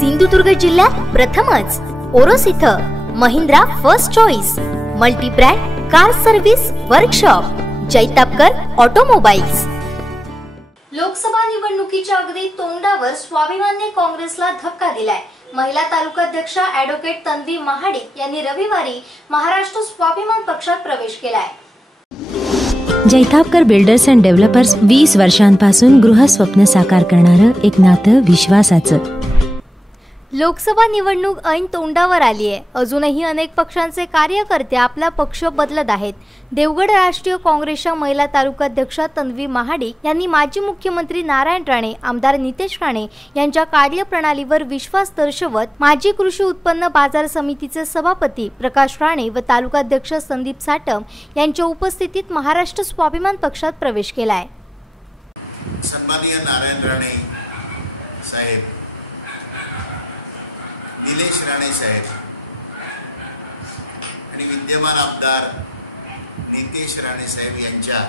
सिंधुदुर्ग जिल्ह्यात प्रथमच ओरोस इथं Mahindra first choice multi brand car service workshop Jaitapkar automobiles. Lok Sabha निवडणुकीच्या अगदी तोंडावर स्वाभिमानी काँग्रेसला धक्का दिलाय। महिला तालुकाध्यक्षा ॲडव्होकेट तन्वी महाडिक यांनी रविवारी महाराष्ट्र स्वाभिमान पक्षात प्रवेश केलाय। जैतापकर बिल्डर्स अँड डेव्हलपर्स 20 वर्षांपासून गृहस्वप्न साकार करणारं एक नातं विश्वासाचं। लोकसभा निवडणूक ऐन तोंडावर आली आहे। अजूनही अनेक पक्षांचे कार्यकर्ते आपला पक्ष बदलत आहेत। देवगड राष्ट्रीय काँग्रेसच्या महिला तालुकाध्यक्षा तन्वी महाडिक यांनी माजी मुख्यमंत्री नारायण राणे, आमदार नितेश राणे यांच्या कार्यप्रणालीवर विश्वास दर्शवत माजी कृषी उत्पन्न बाजार समितीचे सभापती प्रकाश राणे व तालुकाध्यक्ष संदीप साटम यांच्या उपस्थितीत महाराष्ट्र स्वाभिमान पक्षात प्रवेश केलाय। सन्माननीय नारायण राणे साहेब, निलेश राणे साहेब आणि विद्यमान आमदार नितेश राणे साहेब यांच्या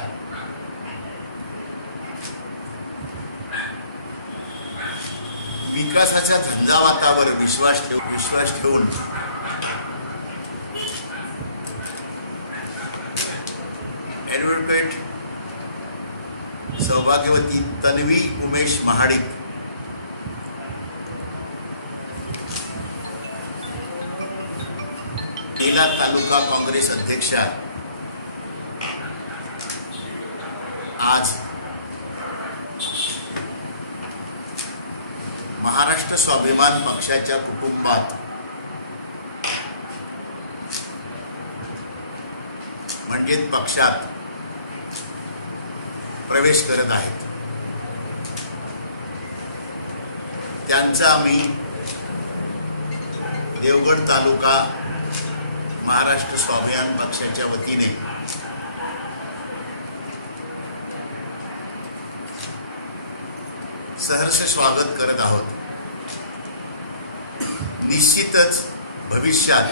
विकासाच्या झंझावातावर विश्वास ठेवून ॲडव्होकेट सौभाग्यवती तन्वी उमेश महाडिक महिला तालुका काँग्रेस अध्यक्षा आज महाराष्ट्र स्वाभिमान पक्षाच्या कुटुंबात म्हणजे पक्षात प्रवेश करत आहेत। त्यांचा आम्ही देवगड तालुका महाराष्ट्र स्वाभिमान पक्षाच्या वतीने सहर्ष स्वागत करत आहोत। निश्चितच भविष्यात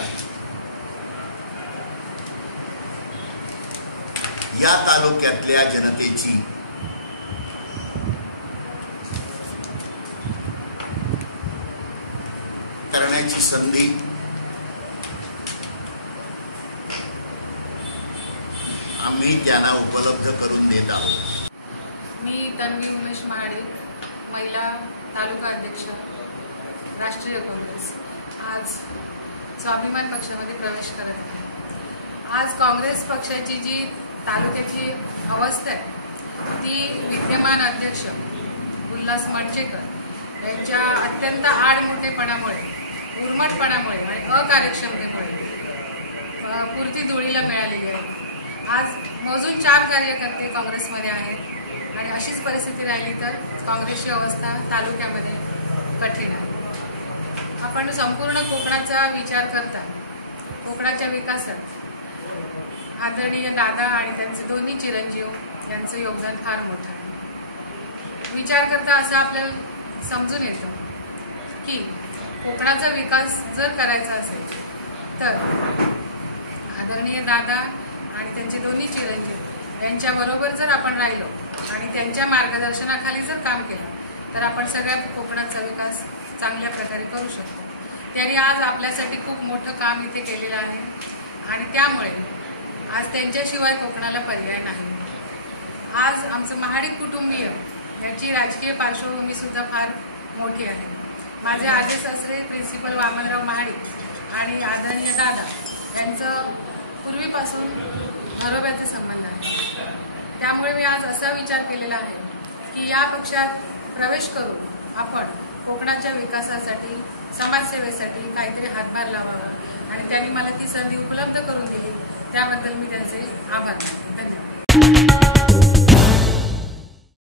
या तालुक्यातल्या जनतेची करण्याची संधी आम्ही त्यांना उपलब्ध करून देत आहोत। मी तन्वी उमेश महाडिक, महिला तालुका अध्यक्ष राष्ट्रीय काँग्रेस, आज स्वाभिमान पक्षामध्ये प्रवेश करत आहे। आज काँग्रेस पक्षाची जी तालुक्याची अवस्था आहे ती विद्यमान अध्यक्ष उल्हास मणचेकर यांच्या अत्यंत आडमुठेपणामुळे, उर्मटपणामुळे आणि अकार्यक्षमतेमुळे पुरती धुळीला मिळालेली आहे। आज मोजून 4 कार्यकर्ते काँग्रेसमध्ये आहेत आणि अशीच परिस्थिती राहिली तर काँग्रेसची अवस्था तालुक्यामध्ये कठीण आहे। आपण संपूर्ण कोकणाचा विचार करता कोकणाच्या विकासात आदरणीय दादा आणि त्यांचे दोन्ही चिरंजीव यांचं योगदान फार मोठं आहे। विचार करता असं आपल्याला समजून येतं की कोकणाचा विकास जर करायचा असेल तर आदरणीय दादा आणि त्यांचे दोन्ही चिरंजीव यांच्याबरोबर जर आपण राहिलो आणि त्यांच्या मार्गदर्शनाखाली जर काम केलं तर आपण सगळ्या कोकणाचा विकास चांगल्या प्रकारे करू शकतो। त्यांनी आज आपल्यासाठी खूप मोठं काम इथे केलेलं आहे आणि त्यामुळे आज त्यांच्याशिवाय कोकणाला पर्याय नाही। आज आमचं महाडिक कुटुंबीय याची राजकीय पार्श्वभूमी सुद्धा फार मोठी आहे। माझे आजे सासरे प्रिन्सिपल वामनराव महाडिक आणि आदरणीय दादा यांचं पूर्वीपासून घरोब्याचे संबंध आहे। त्यामुळे मी आज असा विचार केलेला आहे की या पक्षात प्रवेश करून आपण कोकणाच्या विकासासाठी, समाजसेवेसाठी काहीतरी हातभार लावावा आणि त्यांनी मला ती संधी उपलब्ध करून दिली त्याबद्दल मी त्यांचे आभार मानते। धन्यवाद।